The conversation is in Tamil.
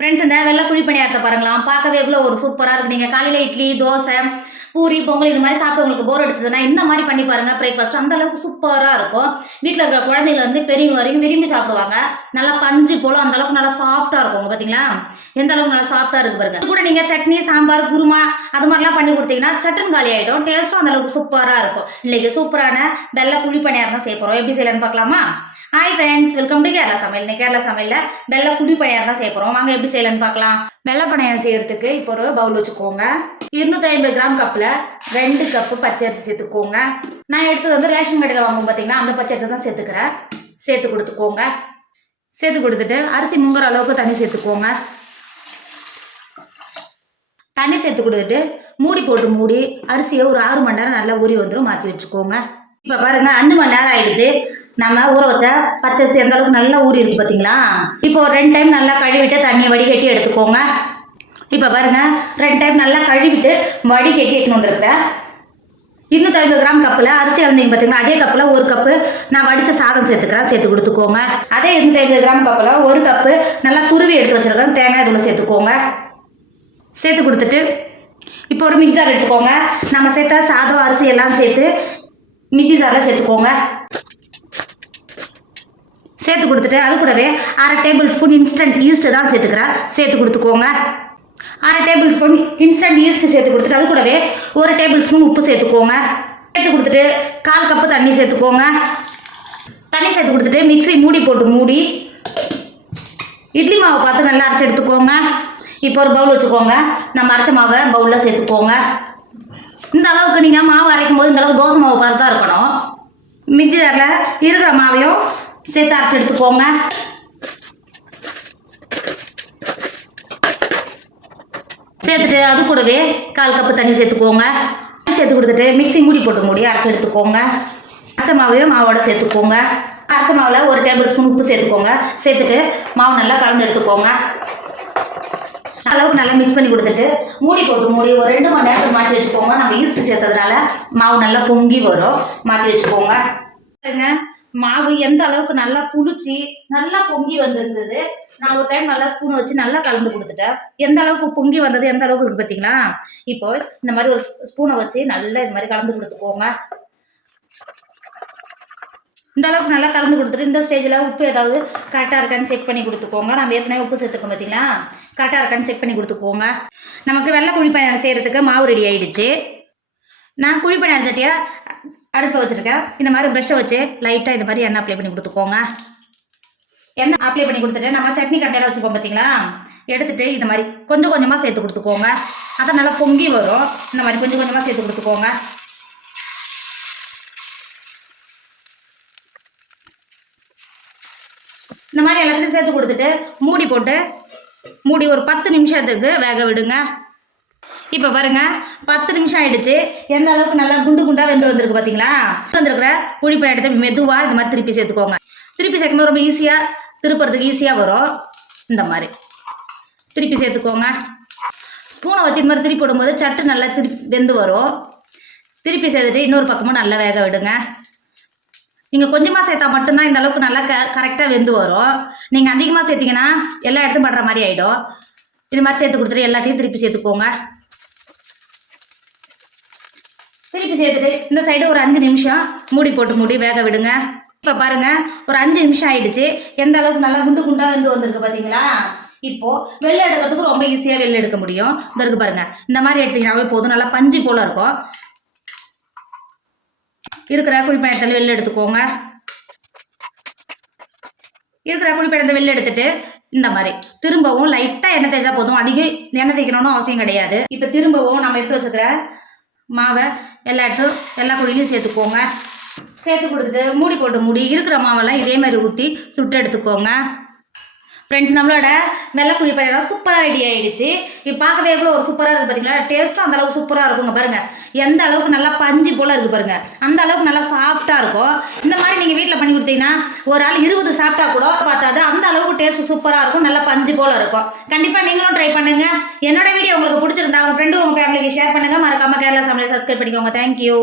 ஃப்ரெண்ட்ஸ் இந்த வெள்ளை குழி பணியாரத்தை பாருங்களாம் பார்க்கவே எவ்வளோ ஒரு சூப்பராக இருக்குது. நீங்கள் காலையில் இட்லி தோசை பூரி பொங்கல் இது மாதிரி சாப்பிட்டு உங்களுக்கு போர் அடிச்சதுன்னா இந்த மாதிரி பண்ணி பாருங்கள். பிரேக்ஃபாஸ்ட் அந்த அளவுக்கு சூப்பராக இருக்கும். வீட்டில் இருக்கிற குழந்தைங்க வந்து பெரியவங்க வரைக்கும் விரும்பி சாப்பிடுவாங்க. நல்லா பஞ்சு போல் அந்த அளவுக்கு நல்லா சாஃப்டாக இருக்கும். பார்த்தீங்களா எந்த அளவுக்கு நல்லா சாஃப்டாக இருக்குது பாருங்க. கூட நீங்கள் சட்னி சாம்பார் குருமா அது மாதிரிலாம் பண்ணி கொடுத்தீங்கன்னா சட்டன் காலி ஆகிடும். டேஸ்ட்டும் அந்த அளவுக்கு சூப்பராக இருக்கும். இன்றைக்கி சூப்பரான வெள்ளை குழி பணியாரம் தான் செய்ய போகிறோம். எப்படி செய்யலான்னு பார்க்கலாமா? Hi friends, welcome to Kerala சமையல். இன்னைக்கு கேரளா சமையலில் வெள்ளை குழி பணியாரம் தான் செய்ய போகிறோம். வாங்க எப்படி செய்யலான்னு பார்க்கலாம். வெள்ளை பணியாரம் செய்யறதுக்கு இப்போ ஒரு பவுல் வச்சுக்கோங்க. 250 கிராம் கப்பில் 2 கப்பு பச்சரிசி சேர்த்துக்கோங்க. நான் எடுத்து வந்து ரேஷன் கடையில் வாங்கும் பார்த்தீங்கன்னா அந்த பச்சரிசி தான் சேர்த்துக்கிறேன். சேர்த்து கொடுத்துக்கோங்க. சேர்த்து கொடுத்துட்டு அரிசி முங்குற அளவுக்கு தண்ணி சேர்த்துக்கோங்க. தண்ணி சேர்த்து கொடுத்துட்டு மூடி போட்டு மூடி அரிசியை ஒரு 6 மணி நேரம் நல்லா ஊறி வந்துடும். மாற்றி வச்சுக்கோங்க. இப்போ பாருங்க 5 மணி நேரம் ஆயிடுச்சு. நம்ம ஊற வச்ச பச்சரிசி எந்த அளவுக்கு நல்லா ஊறி இருக்கு பார்த்தீங்களா? இப்போ ஒரு 2 டைம் நல்லா கழுவிட்டு தண்ணியை வடிகட்டி எடுத்துக்கோங்க. இப்போ பாருங்க 2 டைம் நல்லா கழுவிட்டு வடிகட்டி எடுத்துன்னு வந்துருக்குறேன். 250 கிராம் கப்பில் அரிசி அளந்தீங்க பார்த்தீங்களா? அதே கப்பில் 1 கப்பு நான் வடித்த சாதம் சேர்த்துக்கிறேன். சேர்த்து கொடுத்துக்கோங்க. அதே 250 கிராம் கப்பில் 1 கப்பு நல்லா துருவி எடுத்து வச்சிருக்கேன். தேங்காய் தூள் சேர்த்துக்கோங்க. சேர்த்து கொடுத்துட்டு இப்போ ஒரு மிக்ஸி ஜார் எடுத்துக்கோங்க. நம்ம சேர்த்த சாதம் அரிசி எல்லாம் சேர்த்து மிக்ஸி ஜாரில் சேர்த்துக்கோங்க. சேர்த்து கொடுத்துட்டு அது கூடவே 1/2 டேபிள் ஸ்பூன் இன்ஸ்டன்ட் ஈஸ்ட் தான் சேர்த்துக்கிறேன். சேர்த்து கொடுத்துக்கோங்க. 1/2 டேபிள் ஸ்பூன் இன்ஸ்டன்ட் ஈஸ்ட் சேர்த்து கொடுத்துட்டு அது கூடவே 1 டேபிள் ஸ்பூன் உப்பு சேர்த்துக்கோங்க. சேர்த்து கொடுத்துட்டு 1/4 கப்பு தண்ணி சேர்த்துக்கோங்க. தண்ணி சேர்த்து கொடுத்துட்டு மிக்ஸி மூடி போட்டு மூடி இட்லி மாவை பார்த்து நல்லா அரைச்சி எடுத்துக்கோங்க. இப்போ ஒரு பவுல் வச்சுக்கோங்க. நம்ம அரைச்ச மாவை பவுலில் சேர்த்துக்கோங்க. இந்த அளவுக்கு நீங்கள் மாவு அரைக்கும் போது இந்த அளவுக்கு தோசை மாவு பார்த்து தான் இருக்கணும். மிக்ஸி ஜாரில் இருக்கிற மாவையும் சேர்த்து அரைச்சி எடுத்துக்கோங்க. சேர்த்துட்டு அது கூடவே 1/4 கப்பு தண்ணி சேர்த்துக்கோங்க. சேர்த்து கொடுத்துட்டு மிக்ஸி மூடி போட்டு மூடி அரைச்சி எடுத்துக்கோங்க. அரைச்ச மாவையும் மாவோட சேர்த்துக்கோங்க. அரைச்ச மாவில் 1 டேபிள் ஸ்பூன் உப்பு சேர்த்துக்கோங்க. சேர்த்துட்டு மாவு நல்லா கலந்து எடுத்துக்கோங்க. அளவுக்கு நல்லா மிக்ஸ் பண்ணி கொடுத்துட்டு மூடி போட்டு மூடி ஒரு 2 மணி நேரத்துக்கு மாற்றி வச்சுக்கோங்க. நம்ம ஈஸ்ட் சேர்த்ததுனால மாவு நல்லா பொங்கி வரும். மாற்றி வச்சுக்கோங்க. மாவு எந்த அளவுக்கு நல்லா புளிச்சு நல்லா பொங்கி வந்திருந்தது. நான் ஒரு டைம் நல்லா ஸ்பூன் வச்சு நல்லா கலந்து கொடுத்துட்டேன். எந்த அளவுக்கு பொங்கி வந்தது எந்த அளவுக்கு இருக்கு பார்த்தீங்களா? இப்போ இந்த மாதிரி ஒரு ஸ்பூனை வச்சு நல்லா இது மாதிரி கலந்து கொடுத்துக்கோங்க. இந்த அளவுக்கு நல்லா கலந்து கொடுத்துட்டு இந்த ஸ்டேஜில் உப்பு ஏதாவது கரெக்டாக இருக்கான்னு செக் பண்ணி கொடுத்துக்கோங்க. நம்ம ஏற்கனவே உப்பு சேர்த்துக்கோம் பார்த்தீங்களா? கரெக்டாக இருக்கான்னு செக் பண்ணி கொடுத்துக்கோங்க. நமக்கு வெள்ளை குழி பணியாரம் செய்கிறதுக்கு மாவு ரெடி ஆகிடுச்சு. நான் குழி பணியாரம் சட்டியை அடுப்பில் வச்சுருக்கேன். இந்த மாதிரி ப்ரெஷ்ஷை வச்சு லைட்டாக இந்த மாதிரி எண்ணெய் அப்ளை பண்ணி கொடுத்துக்கோங்க. எண்ணெய் அப்ளை பண்ணி கொடுத்துட்டு நம்ம சட்னி கட்டையில் வச்சுப்போம் பார்த்தீங்களா? எடுத்துகிட்டு இந்த மாதிரி கொஞ்சம் கொஞ்சமாக சேர்த்து கொடுத்துக்கோங்க. அதை நல்லா பொங்கி வரும். இந்த மாதிரி கொஞ்சம் கொஞ்சமாக சேர்த்து கொடுத்துக்கோங்க. இந்த மாதிரி எல்லாத்துக்கும் சேர்த்து கொடுத்துட்டு மூடி போட்டு மூடி ஒரு 10 நிமிஷத்துக்கு வேக விடுங்க. இப்போ பாருங்க 10 நிமிஷம் ஆயிடுச்சு. எந்த அளவுக்கு நல்லா குண்டு குண்டாக வெந்து வந்திருக்கு பார்த்தீங்களா? வந்துருக்கிற குழி பணியாரத்தை மெதுவாக இந்த மாதிரி திருப்பி சேர்த்துக்கோங்க. திருப்பி சேர்க்கும்போது ரொம்ப ஈஸியாக திருப்புறதுக்கு ஈஸியாக வரும். இந்த மாதிரி திருப்பி சேர்த்துக்கோங்க. ஸ்பூனை வச்சு இந்த மாதிரி திருப்பி போடும்போது சட்டு நல்லா வெந்து வரும். திருப்பி சேர்த்துட்டு இன்னொரு பக்கமும் நல்லா வேக விடுங்க. நீங்கள் கொஞ்சமாக சேர்த்தா மட்டும்தான் இந்த அளவுக்கு நல்லா கரெக்டாக வெந்து வரும். நீங்கள் அதிகமாக சேர்த்திங்கன்னா எல்லா இடத்தும் படுற மாதிரி ஆகிடும். இது மாதிரி சேர்த்து கொடுத்துட்டு எல்லாத்தையும் திருப்பி சேர்த்துக்கோங்க. திருப்பி சேர்த்துட்டு இந்த சைடு ஒரு 5 நிமிஷம் மூடி போட்டு மூடி வேக விடுங்க. இப்போ பாருங்கள் ஒரு 5 நிமிஷம் ஆகிடுச்சு. எந்த அளவுக்கு நல்லா குண்டு குண்டாக வெந்து வந்திருக்கு பார்த்தீங்களா? இப்போது வெள்ளை எடுக்கிறதுக்கு ரொம்ப ஈஸியாக வெள்ளை எடுக்க முடியும். இந்த இருக்கு பாருங்கள். இந்த மாதிரி எடுத்தீங்கன்னாவே போதும். நல்லா பஞ்சு போல் இருக்கும். இருக்கிற குழி பணியாரத்தில் வெளில எடுத்துக்கோங்க. இருக்கிற குழி பணியாரத்தை வெளில எடுத்துட்டு இந்த மாதிரி திரும்பவும் லைட்டாக எண்ணெய் தேய்ச்சா போதும். அதிக எண்ணெய் தேய்க்கணும்னு அவசியம் கிடையாது. இப்போ திரும்பவும் நம்ம எடுத்து வச்சுக்கிற மாவை எல்லா குழியிலையும் சேர்த்துக்கோங்க. சேர்த்து கொடுத்துட்டு மூடி போட்டு மூடி இருக்கிற மாவெல்லாம் இதே மாதிரி ஊற்றி சுட்டு எடுத்துக்கோங்க. ஃப்ரெண்ட்ஸ், நம்மளோட வெள்ளை குழி பணியாரம் சூப்பராக ரெடி ஆகிடுச்சு. இது பார்க்கவே எவ்வளோ ஒரு சூப்பராக இருக்குது பார்த்தீங்களா? டேஸ்ட்டும் அந்த அளவுக்கு சூப்பராக இருக்குங்க. பாருங்கள் எந்த அளவுக்கு நல்லா பஞ்சு போல் இருக்குது பாருங்கள். அந்த அளவுக்கு நல்லா சாஃப்டாக இருக்கும். இந்த மாதிரி நீங்கள் வீட்டில் பண்ணி கொடுத்தீங்கன்னா ஒரு ஆள் 20 சாப்பிட்டா கூட பார்த்தாது. அந்த அளவுக்கு டேஸ்ட் சூப்பராக இருக்கும். நல்லா பஞ்சு போல் இருக்கும். கண்டிப்பாக நீங்களும் ட்ரை பண்ணுங்கள். என்னோட வீடியோ உங்களுக்கு பிடிச்சிருந்தா உங்கள் ஃப்ரெண்டு உங்கள் ஃபேமிலிக்கு ஷேர் பண்ணுங்கள். மறக்காமல் கேரளா சமையல் சப்ஸ்கிரைப் பண்ணிக்கோங்க. தேங்க்யூ.